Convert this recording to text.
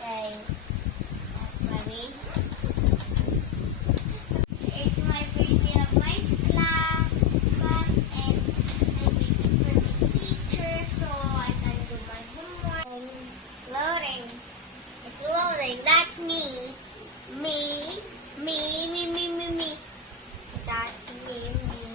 Okay. Ready? It's my first day of my class and I'm waiting for my teacher so I can do my homework. Loading. It's loading. That's me. Me. That's me.